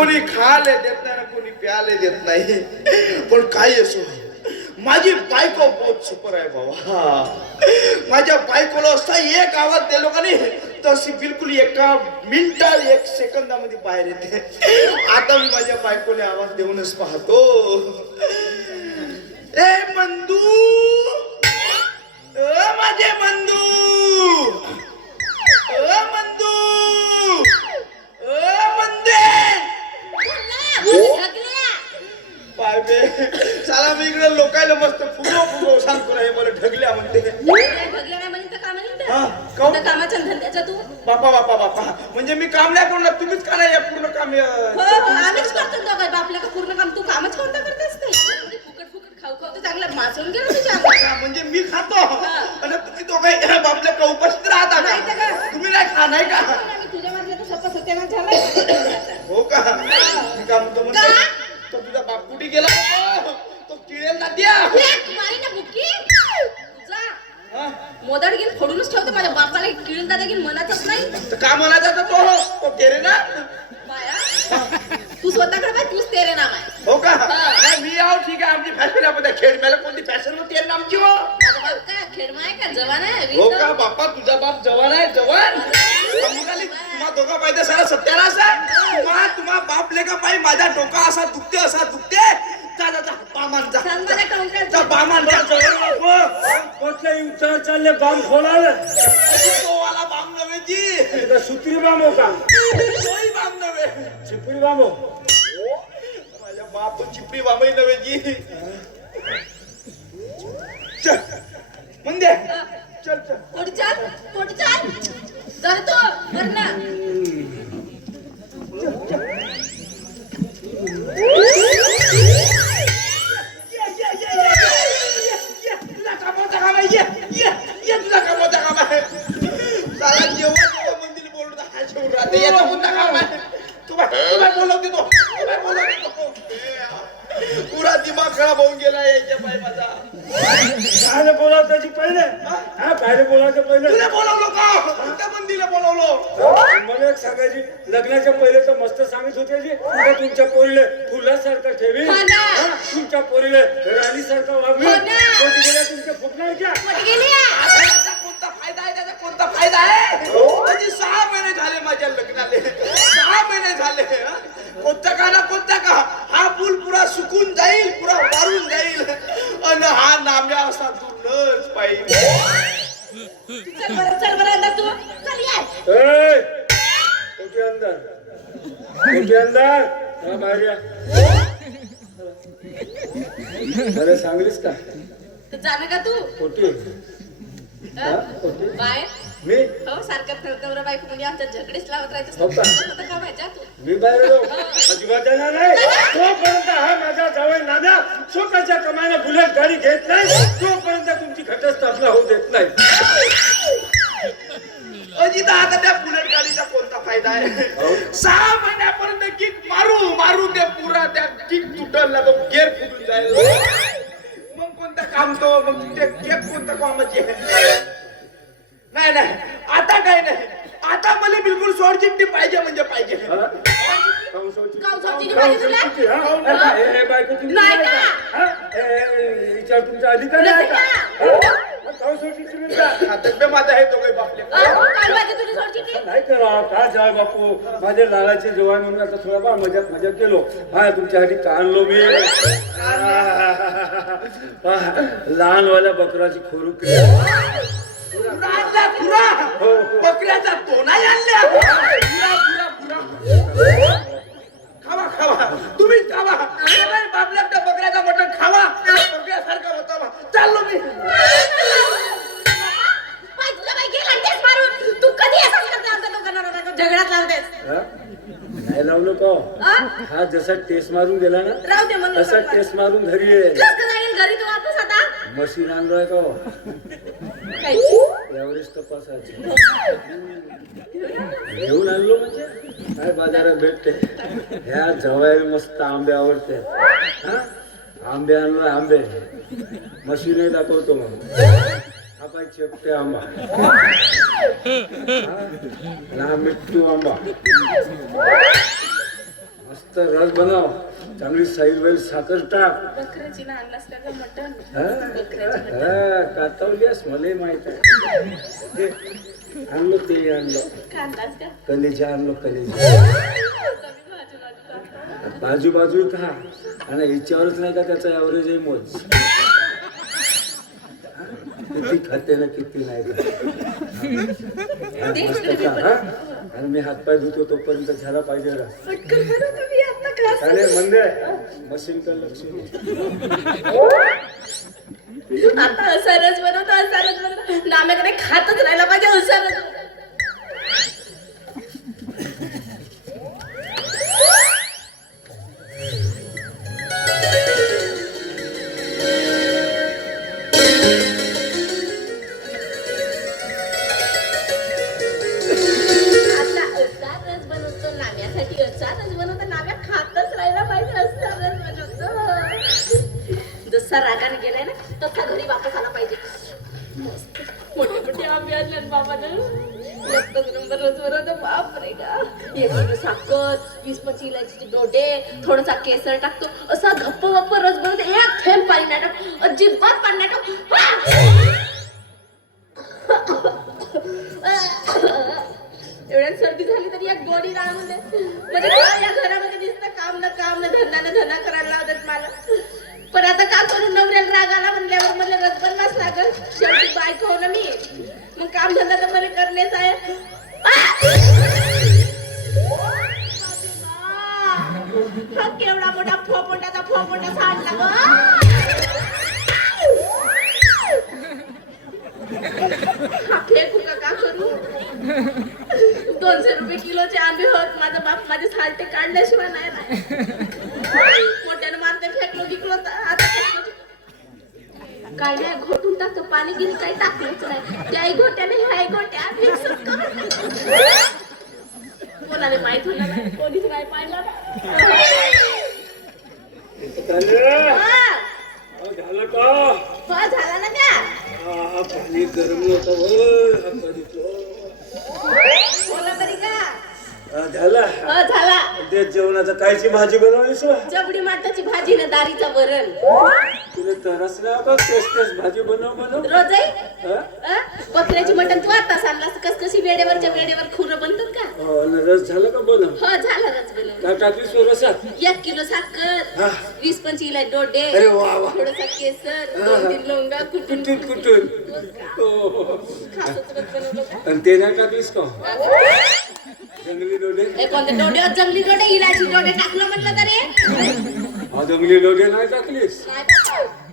कोणी खाले देत नाही ना कोणी प्यायला देत नाही. पण काय असो माझी बायको बहुत सुपर आहे बाबा माझ्या बायकोला असता एक आवाज दिलो का नाही तशी बिलकुल एका मिनिटात एक सेकंदामध्ये बाहेर येते. आता मी माझ्या बायकोला आवाज देऊनच पाहतो. ए बंधू! अ माझे बंधू! अ बंधू! अ बंदे पाय बे. चला मी इकडे लोकायला मस्त फुगो फुगो सांगतो ना हे मला ढगल्या म्हणते हा, काहून? कामाच्या धंद्याचा तू. बापा बापा बापा. म्हणजे मी काम नाही करणार तुम्हीच का नाही या पूर्ण काम हो हो अं, आम्हीच करतो दोघं. बापल्या का पूर्ण काम तू कामच कोणता करतेस नाही फुकट फुकट खाऊ खाऊ तर चांगला गेला तुझ्या. हा, म्हणजे मी खातो. आणि तुम्ही दोघे बापल्या का उपस्थित राहता का? तुम्ही नाही खा नाही का सत्यानाश झाला हो का? मी काय म्हणतो म्हणते? तो तुझा बाप कुठे गेला? तो किळेल ना द्या. मारी ना जा. हा? मोदड घेऊन फोडूनच ठेवतो माझ्या बापाला. किळून दादा घेऊन म्हणतच नाही. तर का म्हणायचा तो तो गेले ना. माया. तू स्वतःकडे पाय तूच तेरे नाम आहे. हो का? हा. नाही, मी आहो ठीक आहे. आमची फॅशन आपण खेळ मला कोणती फॅशन होती आहे ना आमची हो माझा बाप काय खेळमा आहे का? जवान आहे हो का? बाप्पा तुझा बाप जवान आहे जवान. दोघा पाहिजे सारा सत्यानाश आहे तुम्हा तुम्हा बाप लेका पाहिजे माझा डोका असा दुखते असा दुखते. जा जा जा बामान जा. सांग मला टोंकऱ्यात जा बामान जा. जवळ नको. कुठल्याही उच्चार चालले? बाम खोलाल. तो वाला बाम नव्हे जी सुत्री बाम का? तोही बाम नव्हे. चिपरी बाम हो. माझ्या बाप चिपरी बामही नव्हे जी चल. म्हणजे चल चल कोटी चाल. कोटी चाल जरा तो वरना نرجع जाणं का तू? हं? बाय. मी? हो सारखं बायको म्हणजे आमच्या झगडेच लावत राहायचं. हो का? तू? मी बाहेर अजिबात जाणार नाही. तोपर्यंत हा माझा जावई नाना स्वतःच्या कमाईने बुलेट गाडी घेत नाही. तोपर्यंत तुमची घटस्थापना होऊ देत नाही. अजित आता त्या बुलेट गाडीचा कोणता फायदा आहे? सहा महिन्यापर्यंत किक मारू मारू ते पुरा त्या किक तुटल ना गेअर फुटून जाईल. काम तो मग ते केक कोणतं कामाचे नाही नाही आता काय नाही आता मला बिलकुल सोडचिट्टी पाहिजे म्हणजे पाहिजे हा? पाहिजे तुला? हा? हे- हे बायको तुमची नाही नाही का? का? हा? हे- हे- तुमचा अधिकार आहे का नाही हा? सोडची तुम्ही का? बे माझा हे दोघे बापले काय जाय बापू? माझे लालाचे जवान म्हणून आता थोडा बा मजाक मजा केलो. हा तुमच्यासाठी का आणलो मी लहानवाल्या बकराची खोरू केली. पुरा पुरा. हो, हो. बकऱ्याचा आणल्या खावा खावा. तुम्हीच खावा. बापल्या त्या बकऱ्याचा मटण खावा. बकऱ्यासारखा होता. चाललो मी पाय तुझा बाई गेला आणि तेच मारून तू कधी असंच करते आमच्या झगड्यात लावतेस हा? नाही लावलो का अं? हा जसा टेस्ट मारून गेला ना राहू दे म्हणून तसा टेस्ट मारून घरी ये. कस का जाईल घरी तू वापस आता. मशीन आणलोय का हो? काय? एव्हरेस्ट तपासायची. घेऊन आणलो म्हणजे? काय बाजारात भेटते? ह्या जवायला मस्त आंबे आवडते. हा? आंबे आणलोय आंबे. मशीनही दाखवतो मग आंबा. मिट्टू आंबा. मस्त रस बनव. चांगली साईड बाईड साखर टाक. बकऱ्याची आणलास का ग मटण. हा? बकऱ्याची कातवलीस मलाही माहीत आहे. ते आणलं ते आणलं. खाल्लास का? कलेजा आणलं कलेजा. कमी भाजी भाजी खातो. बाजू बाजू खा. आणि याच्यावरच नाही का त्याचा ॲव्हरेज आहे मोज? किती खाते. ना किती नाही? आणि मी हातपाय धुतो तोपर्यंत झाला पाहिजे रस अरे म्हणजे मशीन का लक्ष. आता असरच बनवतो असरच बनवतो. खातच राहायला पाहिजे असरच थोडासा केसर टाकतो असा गप्प गप्प रस बनवतो एक थेंब पाणी नाही टाक अजिबात पाणी नाही टाक एवढ्यात सर्दी झाली तरी एक गोडी राहून दे म्हणजे या घरामध्ये दिसतं काम ना काम ना धंदा ना धंदा करायला लावतात मला. पण आता का करू नवऱ्याला राग आला म्हणल्यावर मला रसबनलाच लागल. शेवटी बायको हो ना मी. मग काम धंदा तर मला करणेच आहे. घोट्याने ह्याही घोट्या मिक्सच करून कोणाला माहीत होणार नाही कोणीच नाही पाहिलं. झालं हा, झालं का? हो झाला ना त्या. हा, पाणी गरम होतं झालं. हो झाला. ते जेवणाचं कायची भाजी बनवलीस वा? जबडी माटाची भाजी ना दारीचं वरण. तुला तरस नाही बघ तेच तेच भाजी बनव बनव. रोज आहे हा? अ? बकऱ्याची मटण तू आता सांगलास कस कशी वेळेवरच्या वेळेवर खुरं बनतात का? हो, आणि रस झालं का बनव? हो झालं रस बनवलं काय टाकलीस वा रसात? एक किलो साखर हा. वीस पंचवीस डोडे अरे वा वा. थोडसा केसर हा. दोन तीन लोंगा कुटून कुठून कुठून? हो. बनवलं का? आणि ते नाही टाकलीस का? जंगली डोडे ए, कोणते डोडे जंगली डोडे इलायची डोडे टाकलं म्हटलं तरी. हा जंगली डोडे नाही टाकलीस.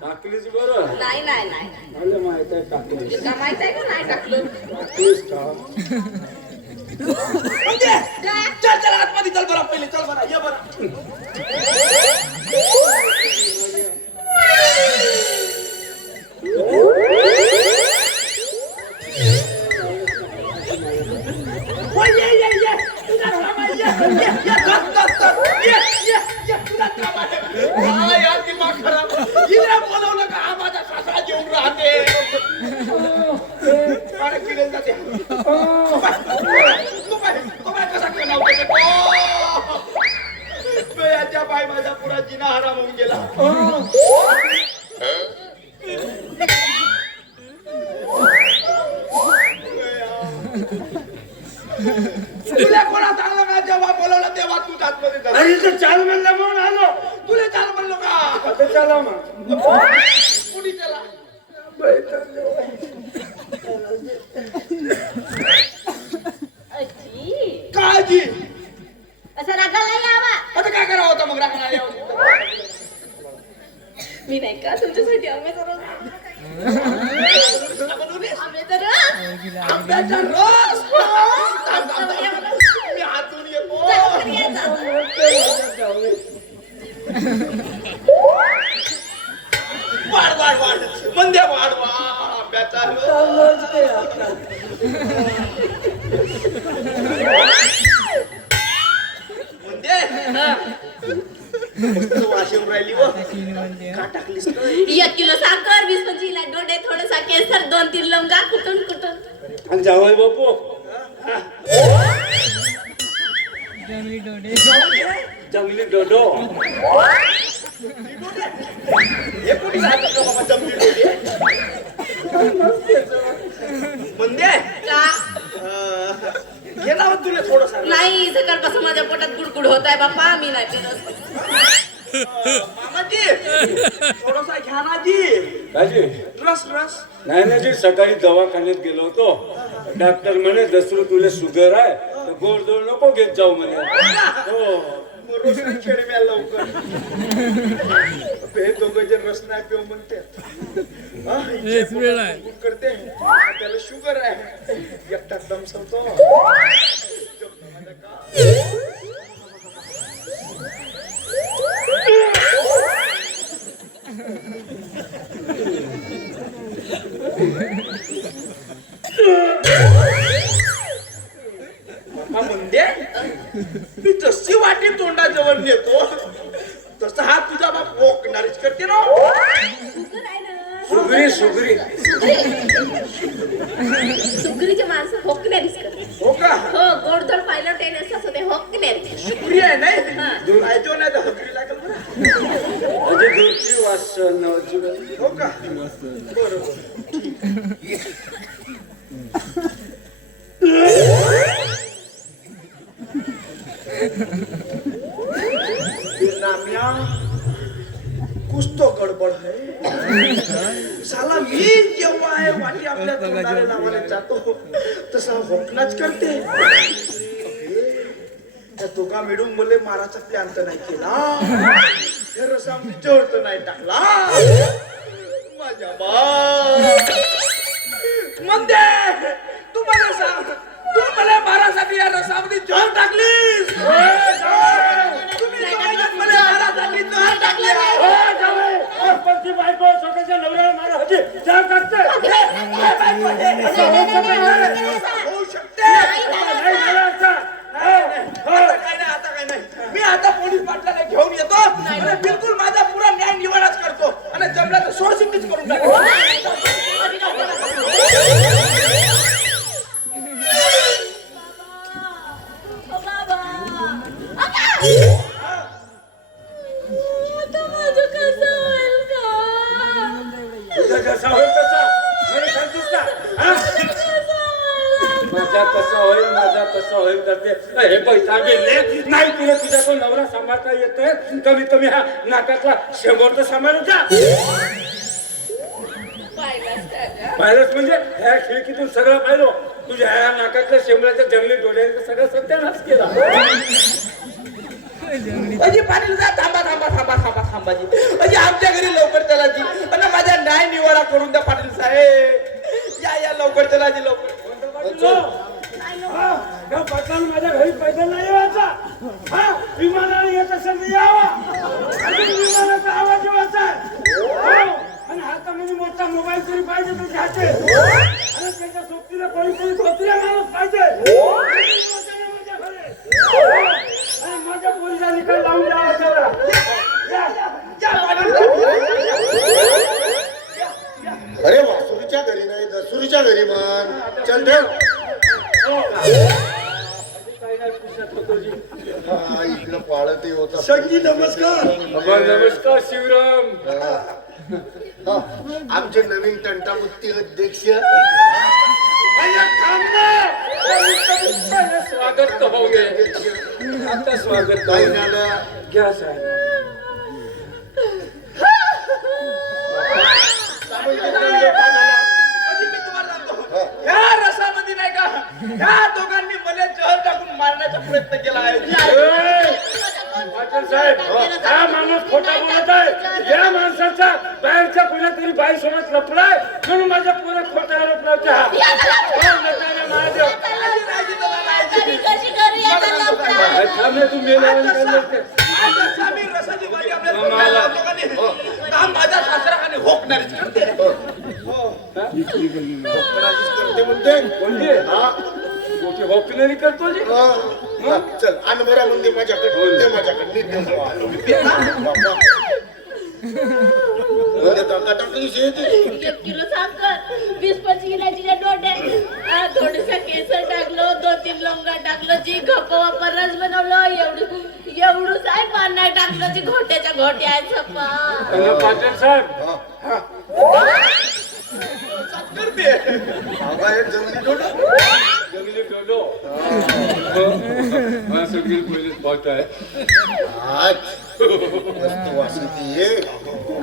टाकलीस बरं. नाही नाही नाही. मला माहीत आहे टाकलीस. तुला माहीत आहे का नाही टाकलं? टाकलीस का? म्हणजे? चल चल आतमध्ये चल बरं पहिले चल बरं ये बरं. Yeah. अजी येऊन राहिली व का टाकलीस? एक किलो साखर वीस पंचवीस डोडे थोडासा केसर दोन तीन लवंगा कुठून कुठून जावई बापू जाऊ दे. जंगली डोडो हे कुठे का बाबा जमली डोली? म्हणजे का घे ना तुला थोडस नाही सकाळपासून माझ्या पोटात गुडगुड होत आहे बाप्पा मी नाही पित मामाजी थोडसा घ्या ना जी काजी रस रस. नाही ना जी सकाळी दवाखान्यात गेलो होतो. डॉक्टर म्हणे दसरू तुला शुगर आहे तर गोड गोड नको घेत जाऊ म्हणे. हो. मग रस नाही खेळ म्या लवकर. हे दोघं जे रस नाही पिऊ म्हणते. हा, हिचे पोटात गुड करते. त्याला शुगर आहे. एकटा दम संपतो बाबा मी जशी वाटी तोंडाजवळ नेतो तसा हा तुझा बाप ओकणारीच करते ना. आहे सुगरी सुगरी. सुगरीचे माणसं होकण्यारीच करते. हो का? हो गोडधोड पाहिलं टेनिस असं ते होकण्यारी शुक्रिया आहे नाही? हा. पाहिजे नाही तर हकरी लागेल बरं. म्हणजे दूरची वासन नवची हो का? बरोबर. दोघा मिळून मुले माराचा प्लॅन तर नाही केला हे रसा तर नाही टाकला माझ्या बा म्हणते तू मला सांग तू मला मारासाठी या रसामध्ये टाकलीस जोर टाकले बायको स्वतःच्या नवऱ्याला मारा होती टाकते होऊ शकते आता काय नाही आता काय नाही मी आता पोलीस पाटलाला घेऊन येतो बिलकुल माझा पुरा न्याय निवाडाच करतो. आणि जमला तर सोडसिंगीच करून टाकतो. अजी पाटील जा थांबा थांबा थांबा थांबा थांबा जी. अजी आमच्या घरी लवकर चला जी. आणि माझा न्याय निवाडा करून द्या पाटील साहेब. या या लवकर चला जी लवकर. हा, या पाटलानं माझ्या घरी पैसा नाही यायचा हा विमानाने येत असेल तर यावा. आणि विमानाचा आवाज येवायचा. हो, आणि हातामध्ये मोठा मोबाईल तरी पाहिजे तर घ्यायचे आणि त्याच्या सोबतीला कोणी कोणी माणूस पाहिजे. आणि माझ्या लावून अरे वासुरीच्या घरी नाही दसुरीच्या घरी म्हण. चल ठेव. इकडं पाळत होता. संगी नमस्कार. बाबा, नमस्कार शिवराम. आमचे नवीन तंटामुक्ती अध्यक्ष. स्वागत तर होऊ दे आता स्वागत काय. झालं घ्या साहेब? रसामध्ये नाही का? ह्या दोघांनी मला जहर टाकून मारण्याचा प्रयत्न केला आहे. साहेब हा. माणूस खोटा बोलत आहे. या माणसाचा बाहेरच्या कोणीतरी बाई सोबत लपलाय म्हणून माझ्या माझ्या सासराखाने होकणारीच करते. करते म्हणते. कोणती? हा, मोठी हॉपनरी करतो जी. हा, हा, चल आण बरं म्हणजे माझ्याकडे. माझ्याकडे. नीट टाका टाकली शेती किलो साखर वीस पंचवीस इलायचीच्या डोट्या थोडीसा केसर टाकलं दोन तीन लवंगा टाकलं जी खप वापर रस बनवलं एवढं एवढं काय पान नाही टाकलं ती घोट्याच्या पाटील साहेब जंगली डोडा जंगली डोडो सगळी पाहत आहे. आज. मस्त वासती ये.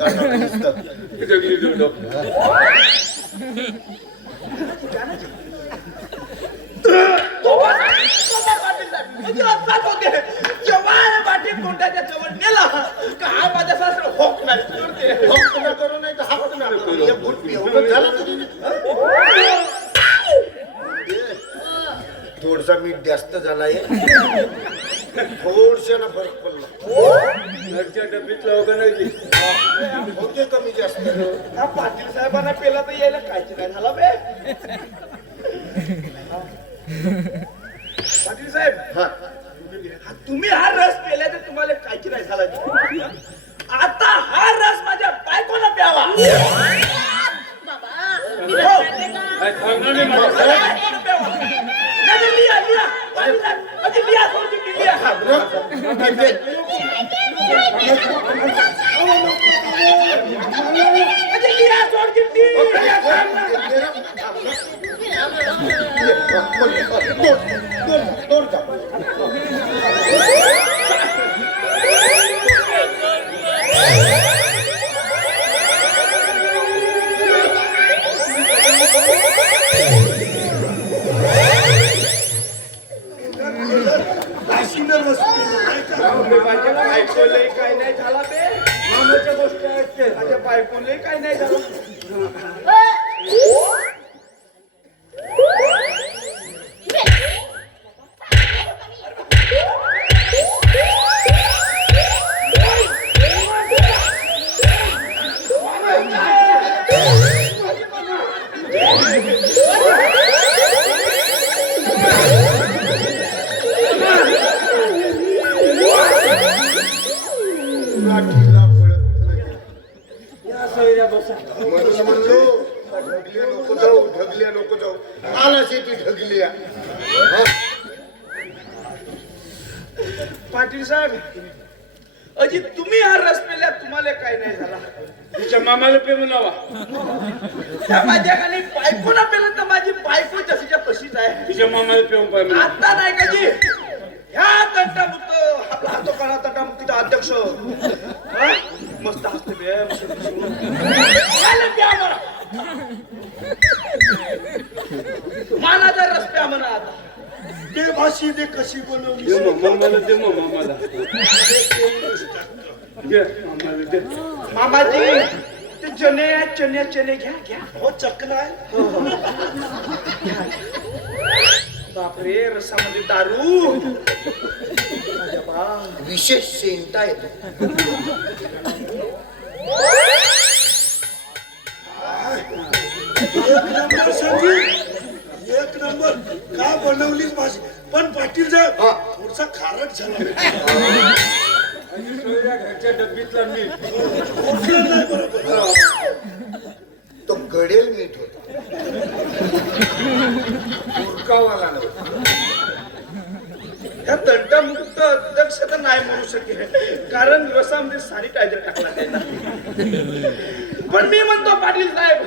गाणं दिसतं. जंगली डोडो थोडसा मीठ जास्त झालाय. थोडशा ना फरक पडला. घरच्या नाही की होते कमी जास्त. हा पाटील साहेबांना पेला तर यायला काहीच नाही झाला बे. पाटील साहेब हा. हा, तुम्ही हा रस पेला तर तुम्हाला काहीच नाही झाला? आता हा रस माझ्या बायकोला प्यावा. का? काय माझ्या बायकोला प्यावा. नाही, नाही, लिहा, लिहा. पाटील साहेब, म्हणजे लिहा. म्हणजे. माझ्या बायकोले काय नाही झाला बे मामाच्या गोष्टी आहेत ते. माझ्या बायकोले काय नाही तिच्या मामाला पे म्हणावा त्या माझ्या खाली बायकोला पेलं तर माझी बायको जशीच्या तशीच आहे. तिच्या मामाला पेऊन पाय म्हणा. आता नाही का जी? ह्या तंटामुक्त आपला हातो काळा तंटामुक्तीचा अध्यक्ष. हा? मस्त हसते बे मस्त मला. मानाचा रस प्या म्हणा आता बेभाशी दे कशी बनवली दे मग मामाला दे मग मामाला. मामाजी ते आहेत, चणे चणे घ्या घ्या. हो चकला आहे. बापरे रसामध्ये दारू. विशेष सेंटा येतो एक नंबर संजी एक नंबर. का बनवलीच भाजी? पण पाटील साहेब हा. थोडसा खारट झाला. आणि सोयऱ्या घरच्या डबीतला मीठ. तो गडेल मीठ होता. उरकावाला या तंटामुक्त अध्यक्ष तर नाही म्हणू शकेल. कारण रसामध्ये सॅनिटायझर टाकला पण मी म्हणतो पाटील साहेब